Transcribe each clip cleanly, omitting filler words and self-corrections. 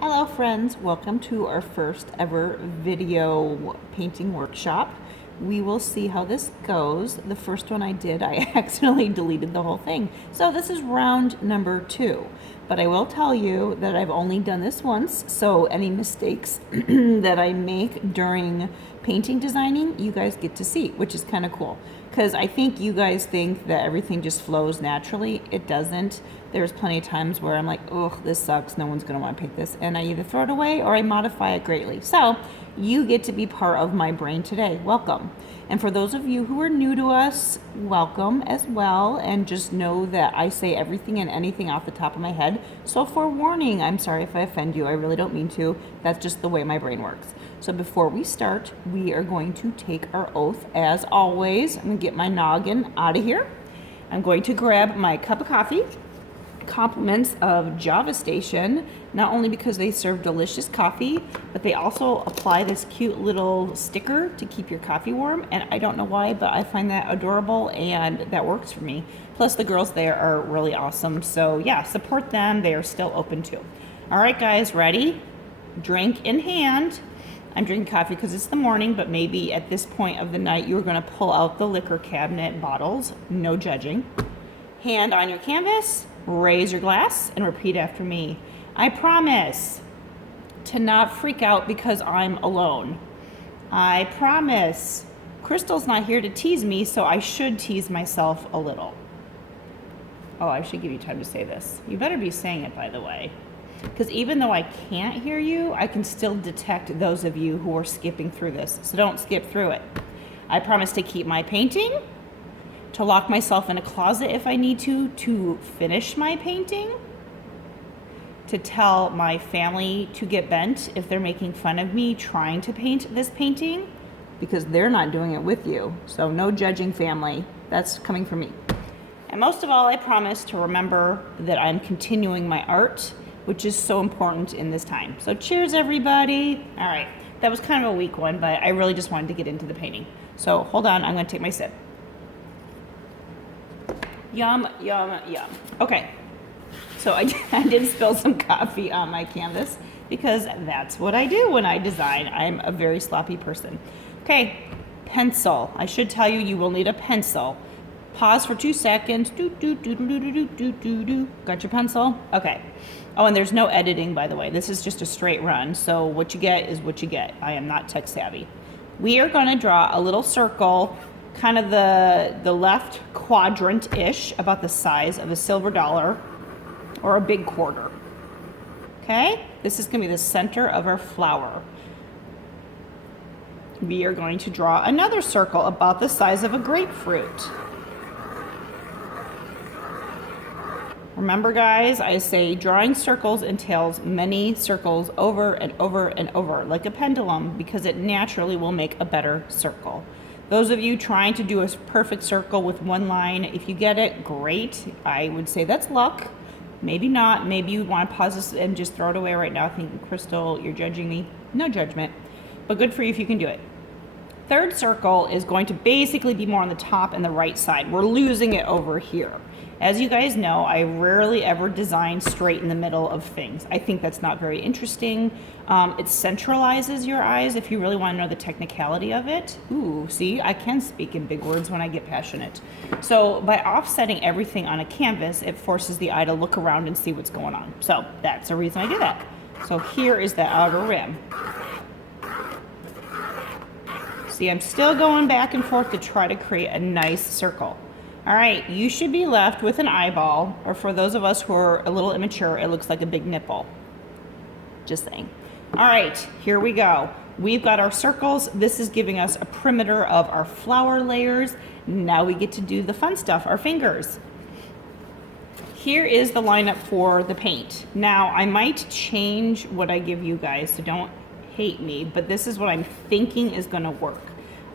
Hello friends, welcome to our first ever video painting workshop. We will see how this goes. The first one I did, I accidentally deleted the whole thing. So this is round number 2. But I will tell you that I've only done this once, so any mistakes that I make during painting designing, you guys get to see, which is kind of cool. Because I think you guys think that everything just flows naturally. It doesn't. There's plenty of times where I'm like, oh, this sucks. No one's going to want to paint this. And I either throw it away or I modify it greatly. So you get to be part of my brain today. Welcome. And for those of you who are new to us, welcome as well. And just know that I say everything and anything off the top of my head. So forewarning, I'm sorry if I offend you. I really don't mean to. That's just the way my brain works. So before we start, we are going to take our oath as always. I'm going to get my noggin out of here. I'm going to grab my cup of coffee. Compliments of Java Station, not only because they serve delicious coffee, but they also apply this cute little sticker to keep your coffee warm. And I don't know why, but I find that adorable and that works for me. Plus the girls there are really awesome. So yeah, support them. They are still open too. All right, guys, ready? Drink in hand. I'm drinking coffee because it's the morning, but maybe at this point of the night, you're going to pull out the liquor cabinet bottles. No judging. Hand on your canvas, raise your glass, and repeat after me. I promise to not freak out because I'm alone. I promise Crystal's not here to tease me, so I should tease myself a little. Oh, I should give you time to say this. You better be saying it, by the way. Because even though I can't hear you, I can still detect those of you who are skipping through this. So don't skip through it. I promise to keep my painting, to lock myself in a closet if I need to finish my painting, to tell my family to get bent if they're making fun of me trying to paint this painting, because they're not doing it with you. So no judging, family. That's coming from me. And most of all, I promise to remember that I'm continuing my art, which is so important in this time. So cheers, everybody. All right, that was kind of a weak one, but I really just wanted to get into the painting. So hold on, I'm gonna take my sip. Yum, yum, yum. Okay, so I did spill some coffee on my canvas because that's what I do when I design. I'm a very sloppy person. Okay, pencil. I should tell you, you will need a pencil. Pause for 2 seconds. Got your pencil? Okay. Oh, and there's no editing, by the way. This is just a straight run, so what you get is what you get. I am not tech savvy. We are going to draw a little circle, kind of the left quadrant-ish, about the size of a silver dollar or a big quarter. Okay? This is going to be the center of our flower. We are going to draw another circle about the size of a grapefruit. Remember, guys, I say drawing circles entails many circles over and over and over, like a pendulum, because it naturally will make a better circle. Those of you trying to do a perfect circle with one line, if you get it, great. I would say that's luck. Maybe not. Maybe you want to pause this and just throw it away right now thinking, Crystal, you're judging me. No judgment, but good for you if you can do it. Third circle is going to basically be more on the top and the right side. We're losing it over here. As you guys know, I rarely ever design straight in the middle of things. I think that's not very interesting. It centralizes your eyes if you really want to know the technicality of it. Ooh, see, I can speak in big words when I get passionate. So by offsetting everything on a canvas, it forces the eye to look around and see what's going on. So that's the reason I do that. So here is the outer rim. See, I'm still going back and forth to try to create a nice circle. All right, you should be left with an eyeball, or for those of us who are a little immature, it looks like a big nipple. Just saying. All right, here we go. We've got our circles. This is giving us a perimeter of our flower layers. Now we get to do the fun stuff, our fingers. Here is the lineup for the paint. Now, I might change what I give you guys, so don't hate me, but this is what I'm thinking is gonna work.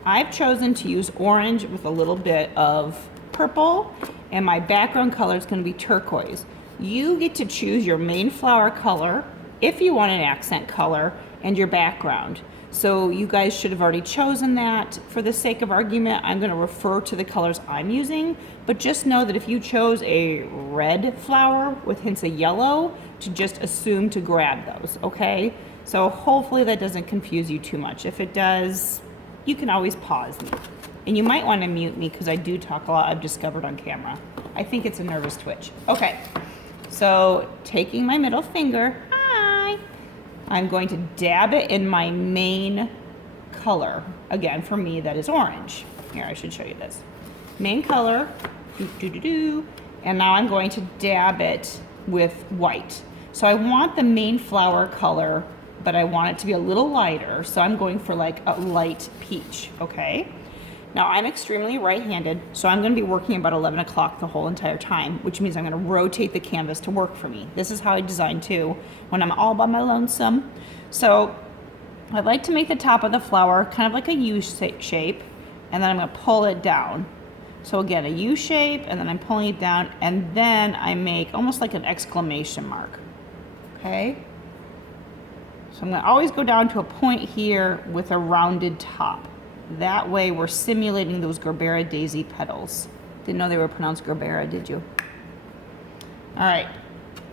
I've chosen to use orange with a little bit of purple, and my background color is going to be turquoise. You get to choose your main flower color if you want an accent color and your background. So you guys should have already chosen that. For the sake of argument, I'm going to refer to the colors I'm using, but just know that if you chose a red flower with hints of yellow to just assume to grab those, okay? So hopefully that doesn't confuse you too much. If it does, you can always pause me. And you might want to mute me because I do talk a lot, I've discovered on camera. I think it's a nervous twitch. Okay, so taking my middle finger, hi, I'm going to dab it in my main color. Again, for me, that is orange. Here, I should show you this. Main color, and now I'm going to dab it with white. So I want the main flower color, but I want it to be a little lighter, so I'm going for like a light peach, okay? Now I'm extremely right-handed, so I'm gonna be working about 11 o'clock the whole entire time, which means I'm gonna rotate the canvas to work for me. This is how I design too, when I'm all by my lonesome. So I like to make the top of the flower kind of like a U shape, and then I'm gonna pull it down. So again, a U shape, and then I'm pulling it down, and then I make almost like an exclamation mark, okay? So I'm gonna always go down to a point here with a rounded top. That way we're simulating those Gerbera Daisy petals. Didn't know they were pronounced Gerbera, did you? All right,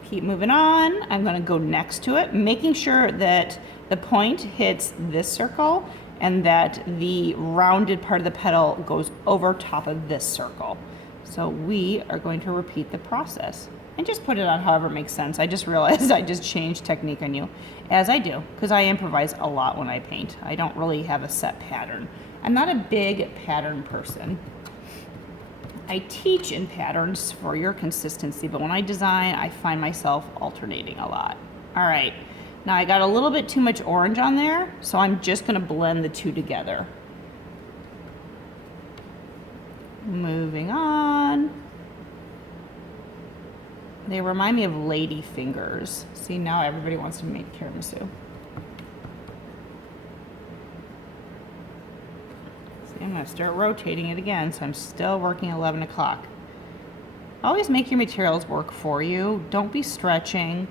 keep moving on. I'm gonna go next to it, making sure that the point hits this circle and that the rounded part of the petal goes over top of this circle. So we are going to repeat the process and just put it on however it makes sense. I just realized I just changed technique on you, as I do, because I improvise a lot when I paint. I don't really have a set pattern. I'm not a big pattern person. I teach in patterns for your consistency, but when I design, I find myself alternating a lot. All right, now I got a little bit too much orange on there, so I'm just gonna blend the two together. Moving on. They remind me of lady fingers. See, now everybody wants to make tiramisu. See, I'm gonna start rotating it again, so I'm still working 11 o'clock. Always make your materials work for you. Don't be stretching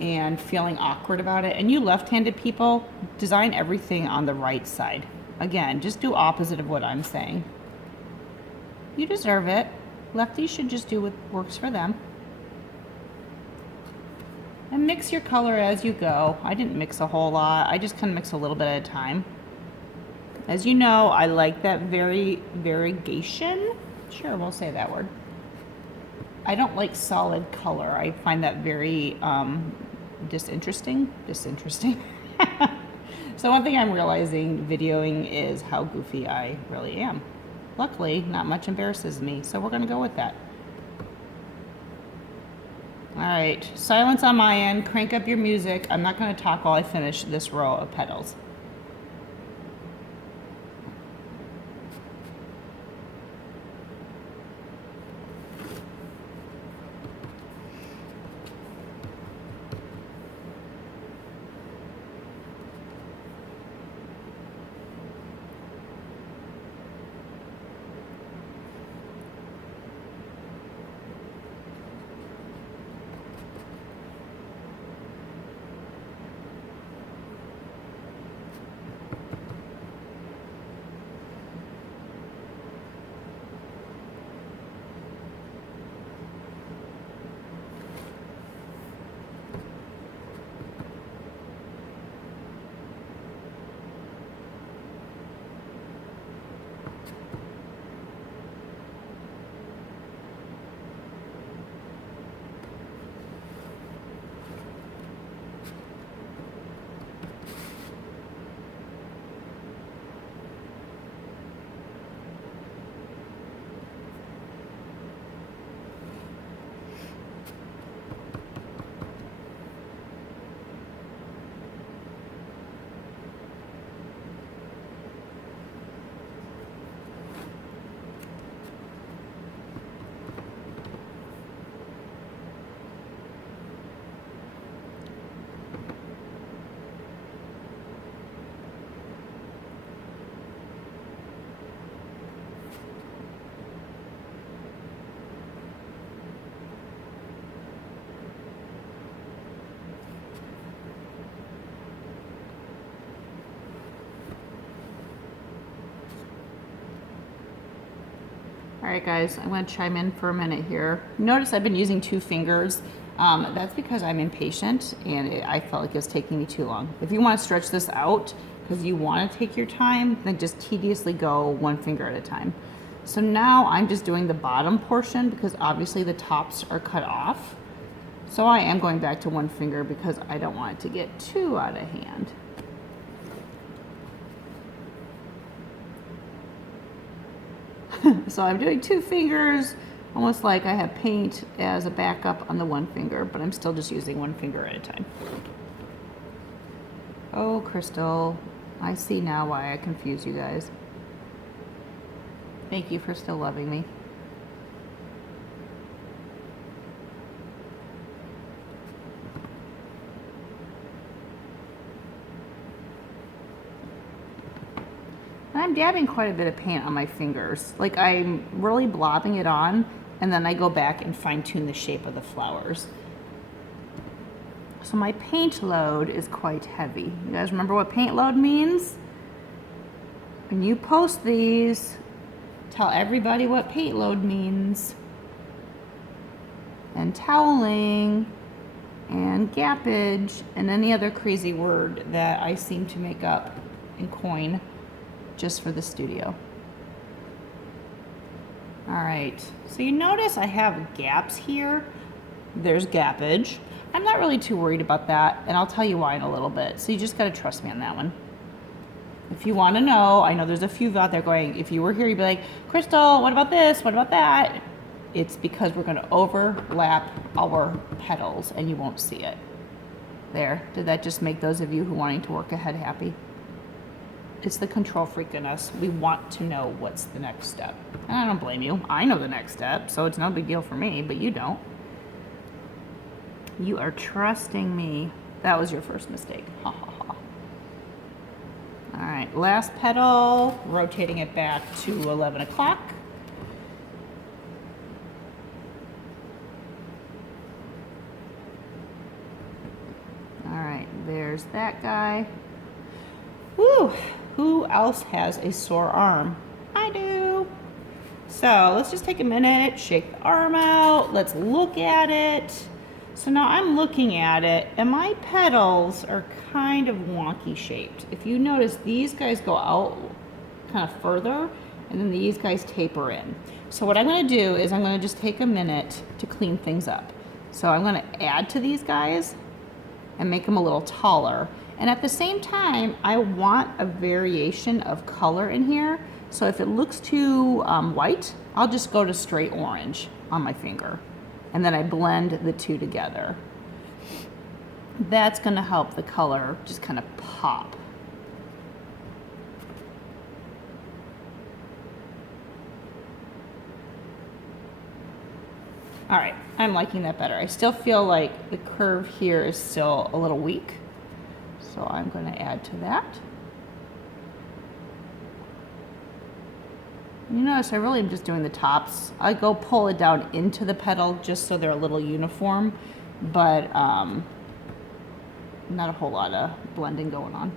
and feeling awkward about it. And you left-handed people, design everything on the right side. Again, just do opposite of what I'm saying. You deserve it. Lefties should just do what works for them. And mix your color as you go. I didn't mix a whole lot. I just kind of mix a little bit at a time. As you know, I like that variegation. Sure, we'll say that word. I don't like solid color. I find that very disinteresting. So one thing I'm realizing videoing is how goofy I really am. Luckily, not much embarrasses me, so we're gonna go with that. All right, silence on my end, crank up your music. I'm not gonna talk while I finish this row of petals. All right, guys, I'm going to chime in for a minute here. Notice I've been using two fingers. That's because I'm impatient and I felt like it was taking me too long. If you want to stretch this out because you want to take your time, then just tediously go one finger at a time. So now I'm just doing the bottom portion because obviously the tops are cut off. So I am going back to one finger because I don't want it to get too out of hand. So I'm doing two fingers, almost like I have paint as a backup on the one finger, but I'm still just using one finger at a time. Oh, Crystal, I see now why I confuse you guys. Thank you for still loving me. I'm dabbing quite a bit of paint on my fingers. Like I'm really blobbing it on, and then I go back and fine tune the shape of the flowers. So my paint load is quite heavy. You guys remember what paint load means? When you post these, tell everybody what paint load means. And toweling, and gappage, and any other crazy word that I seem to make up and coin just for the studio. All right, so you notice I have gaps here. There's gappage. I'm not really too worried about that, and I'll tell you why in a little bit. So you just gotta trust me on that one. If you wanna know, I know there's a few out there going, if you were here, you'd be like, Crystal, what about this? What about that? It's because we're gonna overlap our petals and you won't see it. There, did that just make those of you who wanting to work ahead happy? It's the control freak in us. We want to know what's the next step. And I don't blame you. I know the next step, so it's no big deal for me, but you don't. You are trusting me. That was your first mistake. Ha ha ha. All right, last petal, rotating it back to 11 o'clock. All right, there's that guy. Woo! Who else has a sore arm? I do. So let's just take a minute, shake the arm out. Let's look at it. So now I'm looking at it and my petals are kind of wonky shaped. If you notice, these guys go out kind of further and then these guys taper in. So what I'm gonna do is I'm gonna just take a minute to clean things up. So I'm gonna add to these guys and make them a little taller. And at the same time, I want a variation of color in here. So if it looks too white, I'll just go to straight orange on my finger. And then I blend the two together. That's gonna help the color just kind of pop. All right, I'm liking that better. I still feel like the curve here is still a little weak. So I'm going to add to that. You notice I really am just doing the tops. I go pull it down into the petal just so they're a little uniform, but not a whole lot of blending going on.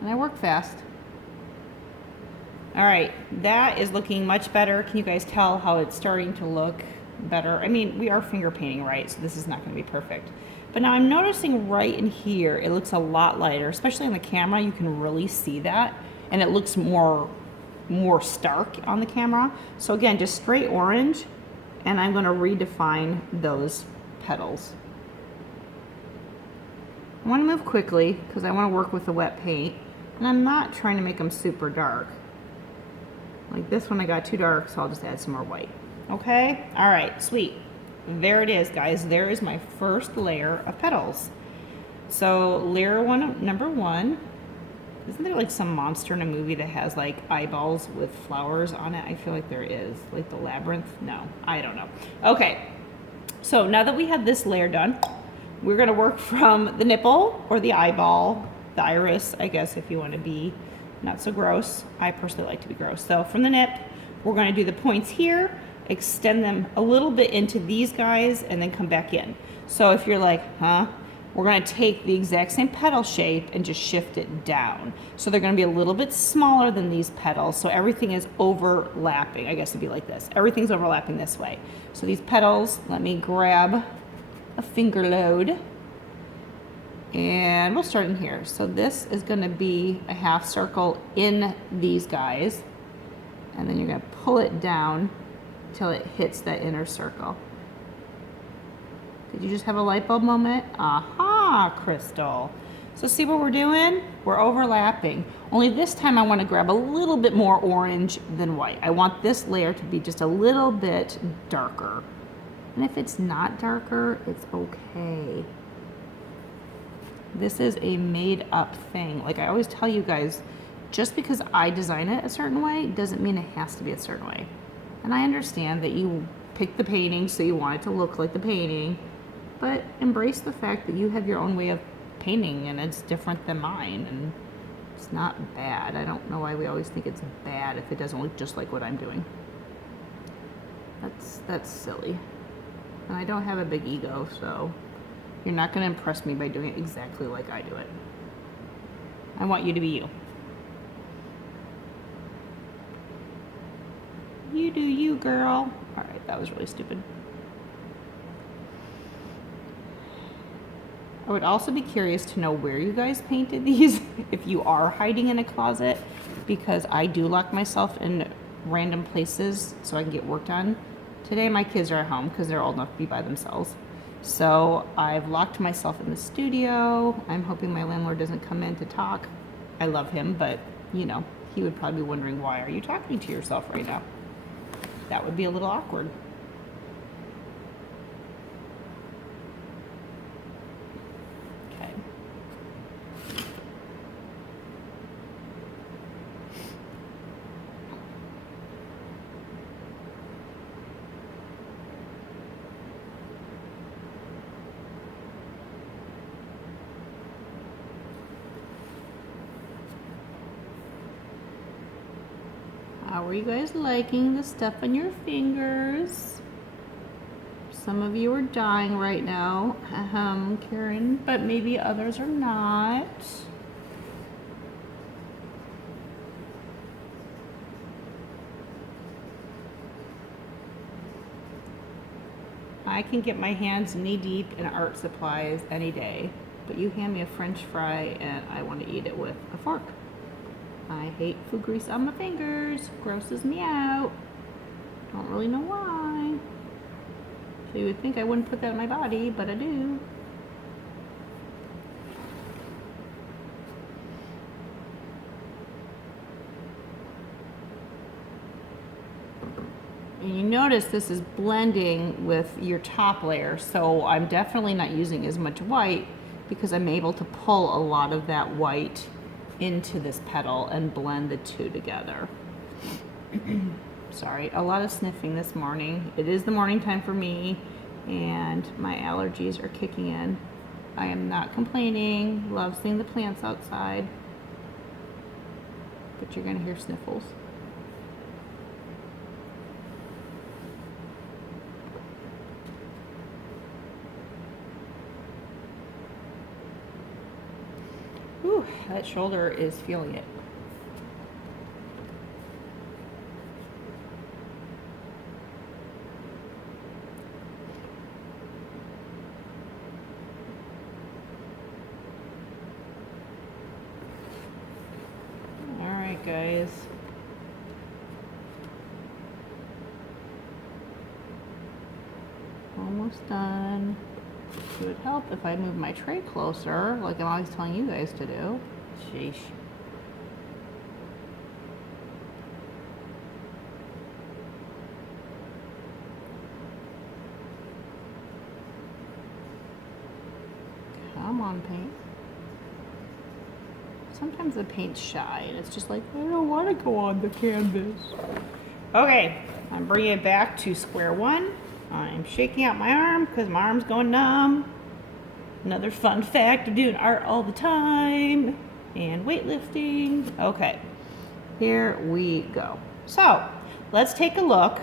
And I work fast. All right, that is looking much better. Can you guys tell how it's starting to look better? I mean, we are finger painting, right? So this is not going to be perfect. But now I'm noticing right in here, it looks a lot lighter, especially on the camera. You can really see that, and it looks more stark on the camera. So again, just straight orange, and I'm going to redefine those petals. I want to move quickly because I want to work with the wet paint, and I'm not trying to make them super dark. Like this one I got too dark, so I'll just add some more white. Okay? All right, sweet. There it is, guys. There is my first layer of petals. So layer number one. Isn't there like some monster in a movie that has like eyeballs with flowers on it? I feel like there is. Like the labyrinth? No, I don't know. Okay, so now that we have this layer done, we're gonna work from the nipple or the eyeball, the iris, I guess, if you want to be not so gross. I personally like to be gross. So from the nip, we're gonna do the points here, extend them a little bit into these guys, and then come back in. So if you're like, huh? we're going to take the exact same petal shape and just shift it down. So they're going to be a little bit smaller than these petals, so everything is overlapping. I guess it'd be like this. Everything's overlapping this way. So these petals, let me grab a finger load, and we'll start in here. So this is going to be a half circle in these guys, and then you're going to pull it down till it hits that inner circle. Did you just have a light bulb moment? Aha, Crystal. So see what we're doing? We're overlapping. Only this time I want to grab a little bit more orange than white. I want this layer to be just a little bit darker. And if it's not darker, it's okay. This is a made up thing. Like I always tell you guys, just because I design it a certain way doesn't mean it has to be a certain way. And I understand that you picked the painting so you want it to look like the painting, but embrace the fact that you have your own way of painting and it's different than mine, and it's not bad. I don't know why we always think it's bad if it doesn't look just like what I'm doing. That's silly. And I don't have a big ego, so you're not going to impress me by doing it exactly like I do it. I want you to be you. You do you, girl. All right, that was really stupid. I would also be curious to know where you guys painted these, if you are hiding in a closet, because I do lock myself in random places so I can get work done. Today my kids are at home because they're old enough to be by themselves. So I've locked myself in the studio. I'm hoping my landlord doesn't come in to talk. I love him, but you know, he would probably be wondering, why are you talking to yourself right now? That would be a little awkward. Okay. How are you guys liking the stuff on your fingers? Some of you are dying right now, Karen, but maybe others are not. I can get my hands knee deep in art supplies any day, but you hand me a French fry and I want to eat it with a fork. I hate food grease on my fingers. Grosses me out. Don't really know why. So you would think I wouldn't put that on my body, but I do. And you notice this is blending with your top layer, so I'm definitely not using as much white because I'm able to pull a lot of that white into this petal and blend the two together. Sorry, a lot of sniffing this morning. It is the morning time for me and my allergies are kicking in. I am not complaining. Love seeing the plants outside, but you're gonna hear sniffles. Whew, that shoulder is feeling it. All right, guys. Almost done. It would help if I move my tray closer, like I'm always telling you guys to do. Sheesh. Come on, paint. Sometimes the paint's shy and it's just like, I don't want to go on the canvas. Okay, I'm bringing it back to square one. I'm shaking out my arm because my arm's going numb. Another fun fact of doing art all the time and weightlifting. Okay, here we go. So let's take a look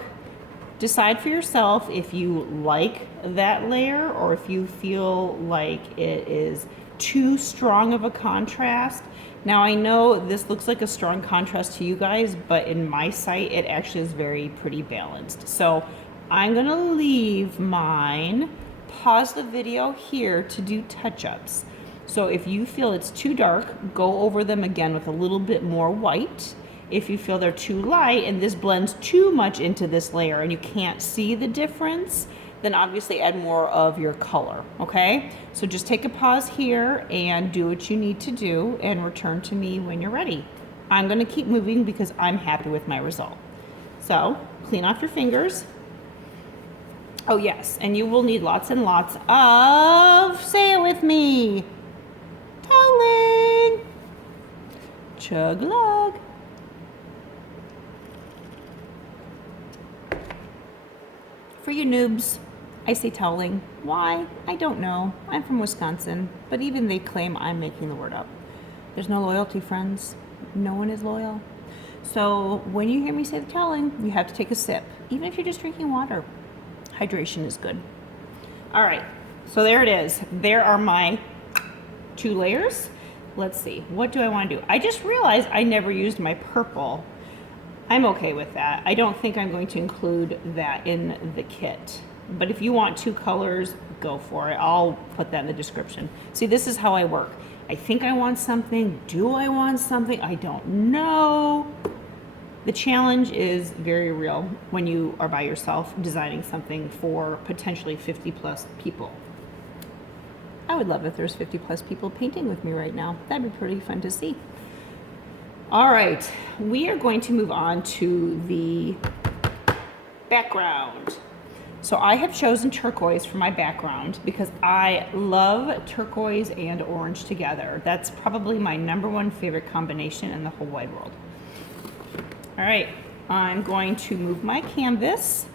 Decide for yourself if you like that layer or if you feel like it is too strong of a contrast. Now I know this looks like a strong contrast to you guys, but in my sight it actually is very pretty balanced. So I'm gonna leave mine, pause the video here to do touch-ups. So if you feel it's too dark, go over them again with a little bit more white. If you feel they're too light and this blends too much into this layer and you can't see the difference, then obviously add more of your color, okay? So just take a pause here and do what you need to do and return to me when you're ready. I'm gonna keep moving because I'm happy with my result. So clean off your fingers. Oh yes, and you will need lots and lots of, say it with me, toweling. Chug-lug. For you noobs, I say toweling. Why? I don't know. I'm from Wisconsin, but even they claim I'm making the word up. There's no loyalty, friends. No one is loyal. So when you hear me say the toweling, you have to take a sip, even if you're just drinking water. Hydration is good. All right, so there it is. There are my 2 layers. Let's see, what do I want to do? I just realized I never used my purple. I'm okay with that. I don't think I'm going to include that in the kit. But if you want 2 colors, go for it. I'll put that in the description. See, this is how I work. I think I want something. Do I want something? I don't know. The challenge is very real when you are by yourself designing something for potentially 50 plus people. I would love if there's 50 plus people painting with me right now. That'd be pretty fun to see. All right, we are going to move on to the background. So I have chosen turquoise for my background because I love turquoise and orange together. That's probably my #1 favorite combination in the whole wide world. All right, I'm going to move my canvas.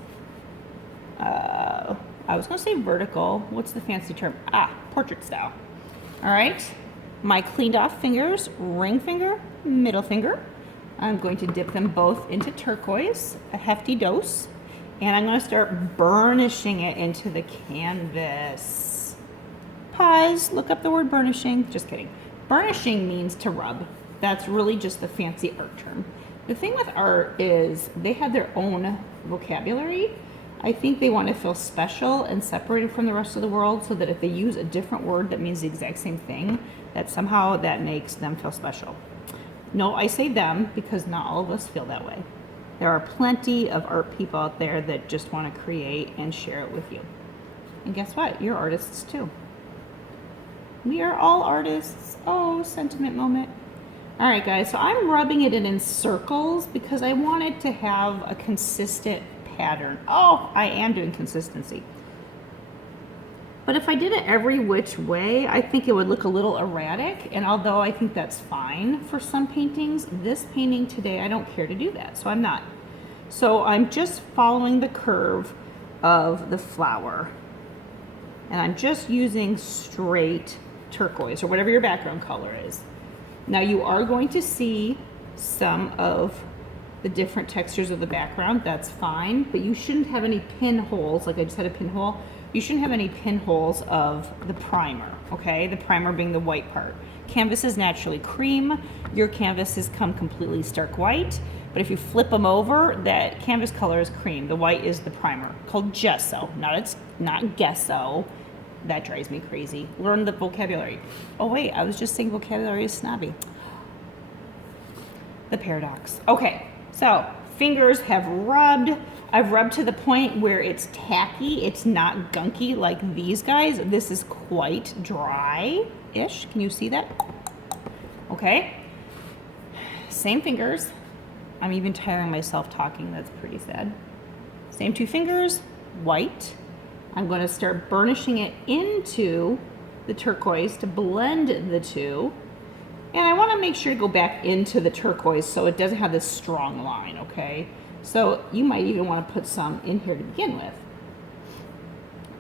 I was gonna say vertical. What's the fancy term? Portrait style. All right, my cleaned off fingers, ring finger, middle finger. I'm going to dip them both into turquoise, a hefty dose, and I'm gonna start burnishing it into the canvas. Pause, look up the word burnishing. Just kidding. Burnishing means to rub. That's really just the fancy art term. The thing with art is they have their own vocabulary. I think they want to feel special and separated from the rest of the world so that if they use a different word that means the exact same thing, that somehow that makes them feel special. No, I say them because not all of us feel that way. There are plenty of art people out there that just want to create and share it with you. And guess what? You're artists too. We are all artists. Oh, sentiment moment. All right, guys, so I'm rubbing it in circles because I wanted to have a consistent pattern. Oh, I am doing consistency. But if I did it every which way, I think it would look a little erratic. And although I think that's fine for some paintings, this painting today, I don't care to do that. So I'm not. So I'm just following the curve of the flower. And I'm just using straight turquoise or whatever your background color is. Now you are going to see some of the different textures of the background. That's fine, but you shouldn't have any pinholes. Like I just had a pinhole. You shouldn't have any pinholes of the primer, okay? The primer being the white part. Canvas is naturally cream. Your canvases come completely stark white, but if you flip them over, that canvas color is cream. The white is the primer, called gesso. Not gesso. That drives me crazy. Learn the vocabulary. Oh wait, I was just saying vocabulary is snobby. The paradox. Okay, so fingers have rubbed. I've rubbed to the point where it's tacky. It's not gunky like these guys. This is quite dry-ish. Can you see that? Okay. Same fingers. I'm even tiring myself talking. That's pretty sad. Same 2 fingers, white. I'm going to start burnishing it into the turquoise to blend the two. And I want to make sure to go back into the turquoise so it doesn't have this strong line, okay? So you might even want to put some in here to begin with.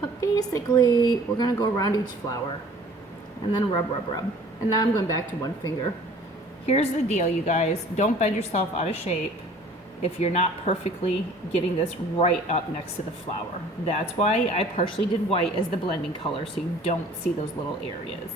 But basically, we're going to go around each flower and then rub, rub, rub. And now I'm going back to 1 finger. Here's the deal, you guys. Don't bend yourself out of shape. if you're not perfectly getting this right up next to the flower. That's why I partially did white as the blending color, so you don't see those little areas.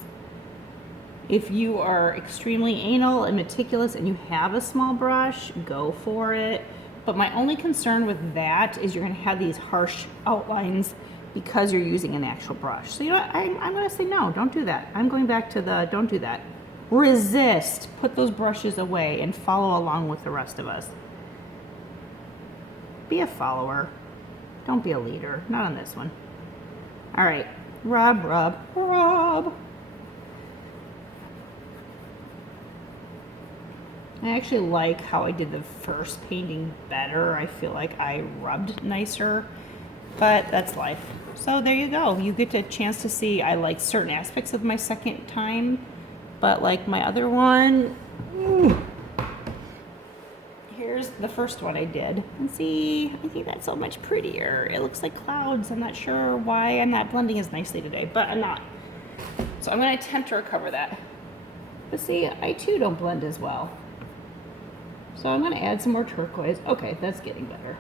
If you are extremely anal and meticulous and you have a small brush, go for it. But my only concern with that is you're gonna have these harsh outlines because you're using an actual brush. So you know what, I'm gonna say no, don't do that. I'm going back to the don't do that. Resist, put those brushes away and follow along with the rest of us. Be a follower, don't be a leader, not on this one. All right, rub, rub, rub. I actually like how I did the first painting better. I feel like I rubbed nicer, but that's life. So there you go. You get a chance to see I like certain aspects of my second time, but like my other one, here's the first one I did. And see, I think that's so much prettier. It looks like clouds. I'm not sure why I'm not blending as nicely today, but I'm not. So I'm gonna attempt to recover that. But see, I too don't blend as well. So I'm gonna add some more turquoise. Okay, that's getting better.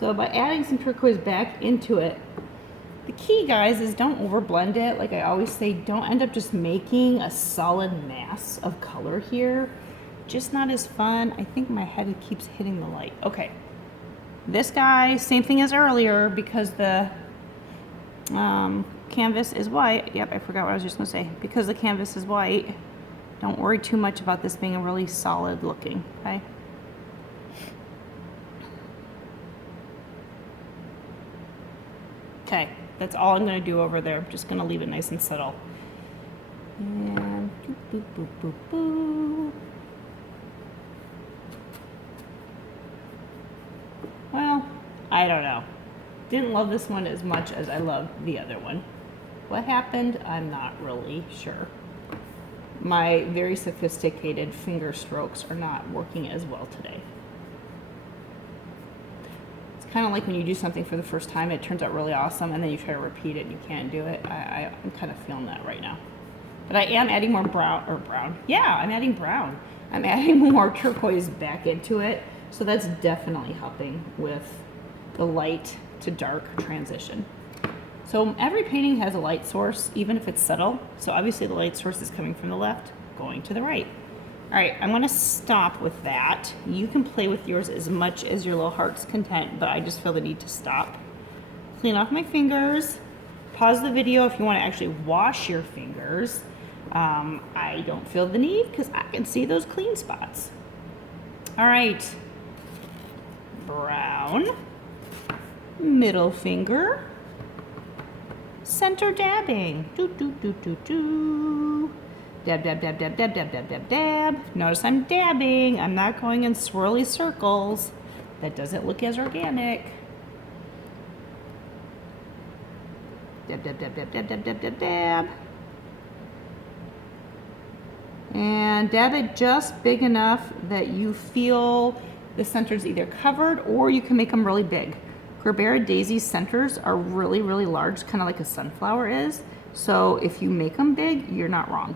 So by adding some turquoise back into it, the key, guys, is don't overblend it. Like I always say, don't end up just making a solid mass of color here. Just not as fun. I think my head keeps hitting the light. Okay, this guy, same thing as earlier, because the canvas is white. Yep, I forgot what I was just gonna say. Because the canvas is white, don't worry too much about this being a really solid looking, okay? Okay, that's all I'm gonna do over there. I'm just gonna leave it nice and subtle. And boop, boop, boop, boop, boop. Well, I don't know. Didn't love this one as much as I loved the other one. What happened? I'm not really sure. My very sophisticated finger strokes are not working as well today. It's kind of like when you do something for the first time, it turns out really awesome, and then you try to repeat it and you can't do it. I'm kind of feeling that right now. But I am adding more brown. Yeah, I'm adding brown. I'm adding more turquoise back into it, so that's definitely helping with the light to dark transition. So every painting has a light source, even if it's subtle. So obviously the light source is coming from the left, going to the right. All right, I'm gonna stop with that. You can play with yours as much as your little heart's content, but I just feel the need to stop. Clean off my fingers. Pause the video if you wanna actually wash your fingers. I don't feel the need because I can see those clean spots. All right, brown, middle finger, center dabbing. Do, do, do, do, do. Dab, dab, dab, dab, dab, dab, dab, dab, dab. Notice I'm dabbing. I'm not going in swirly circles. That doesn't look as organic. Dab, dab, dab, dab, dab, dab, dab, dab, dab. And dab it just big enough that you feel the centers either covered or you can make them really big. Gerbera Daisy centers are really, really large, kind of like a sunflower is. So if you make them big, you're not wrong.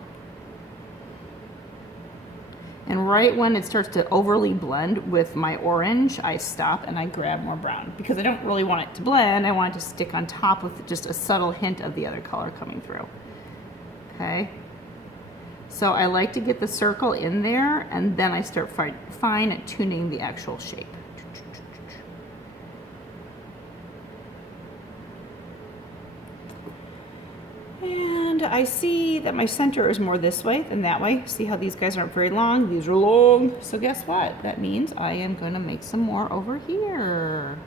And right when it starts to overly blend with my orange, I stop and I grab more brown because I don't really want it to blend. I want it to stick on top with just a subtle hint of the other color coming through. Okay. So I like to get the circle in there and then I start fine tuning the actual shape. And I see that my center is more this way than that way. See how these guys aren't very long? These are long. So guess what? That means I am going to make some more over here.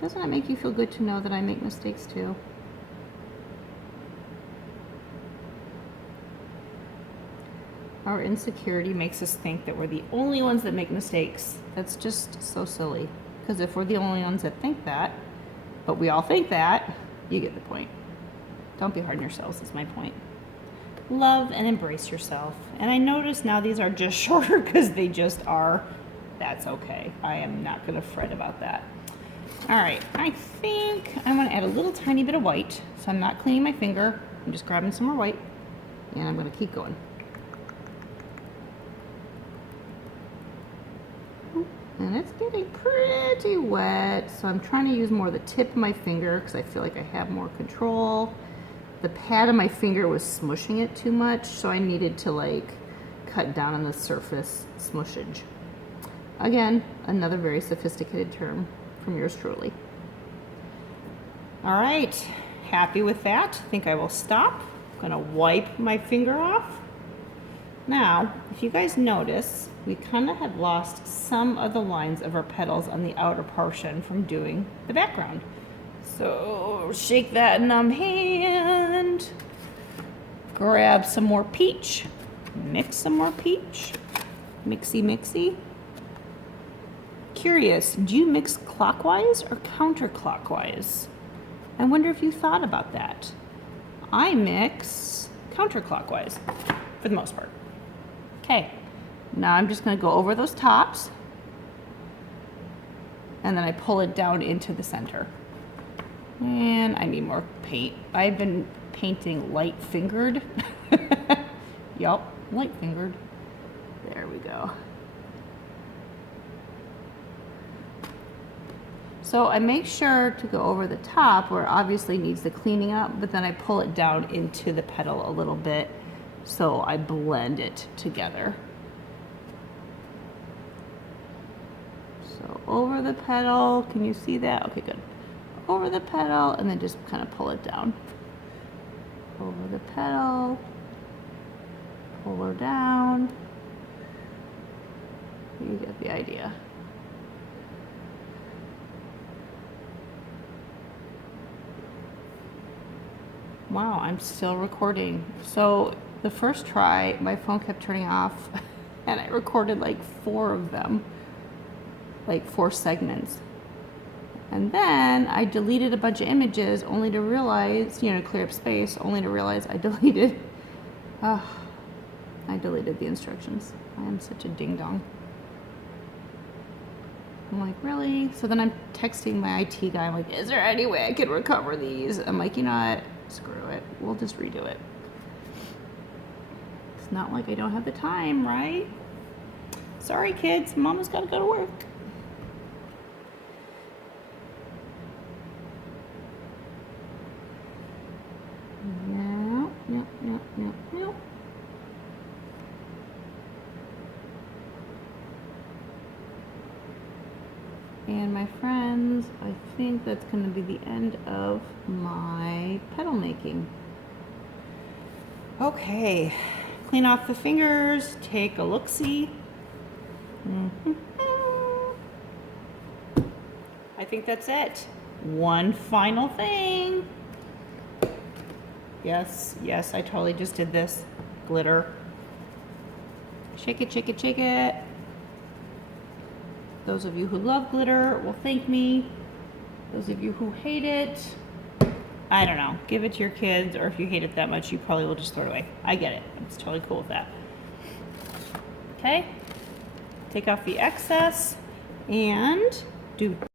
Doesn't it make you feel good to know that I make mistakes too? Our insecurity makes us think that we're the only ones that make mistakes. That's just so silly. Because if we're the only ones that think that, but we all think that, you get the point. Don't be hard on yourselves is my point. Love and embrace yourself. And I notice now these are just shorter because they just are. That's okay. I am not going to fret about that. All right, I think I'm going to add a little tiny bit of white. So I'm not cleaning my finger. I'm just grabbing some more white. And I'm going to keep going. And it's getting pretty wet, so I'm trying to use more the tip of my finger because I feel like I have more control. The pad of my finger was smushing it too much, so I needed to like cut down on the surface smushage. Again, another very sophisticated term from yours truly. All right, happy with that. I think I will stop. I'm gonna wipe my finger off. Now, if you guys notice, we kind of had lost some of the lines of our petals on the outer portion from doing the background. So shake that numb hand, grab some more peach, mix some more peach, mixy mixy. Curious, do you mix clockwise or counterclockwise? I wonder if you thought about that. I mix counterclockwise for the most part. Okay, now I'm just gonna go over those tops and then I pull it down into the center. And I need more paint. I've been painting light fingered. Yup, light fingered. There we go. So I make sure to go over the top where it obviously needs the cleaning up, but then I pull it down into the petal a little bit so I blend it together. So over the petal, can you see that? Okay, good. Over the petal and then just kind of pull it down. Over the petal, pull her down. You get the idea. Wow, I'm still recording. So the first try, my phone kept turning off and I recorded like 4 of them, like 4 segments. And then I deleted a bunch of images only to realize, you know, to clear up space, only to realize I deleted the instructions. I am such a ding dong. I'm like, really? So then I'm texting my IT guy. I'm like, is there any way I could recover these? I'm like, you know what? Screw it. We'll just redo it. It's not like I don't have the time, right? Sorry, kids. Mama's got to go to work. No. And my friends, I think that's going to be the end of my petal making. Okay, clean off the fingers, take a look-see. I think that's it. One final thing. Yes, I totally just did this. Glitter. Shake it, shake it, shake it. Those of you who love glitter will thank me. Those of you who hate it, I don't know. Give it to your kids, or if you hate it that much, you probably will just throw it away. I get it. It's totally cool with that. Okay. Take off the excess and do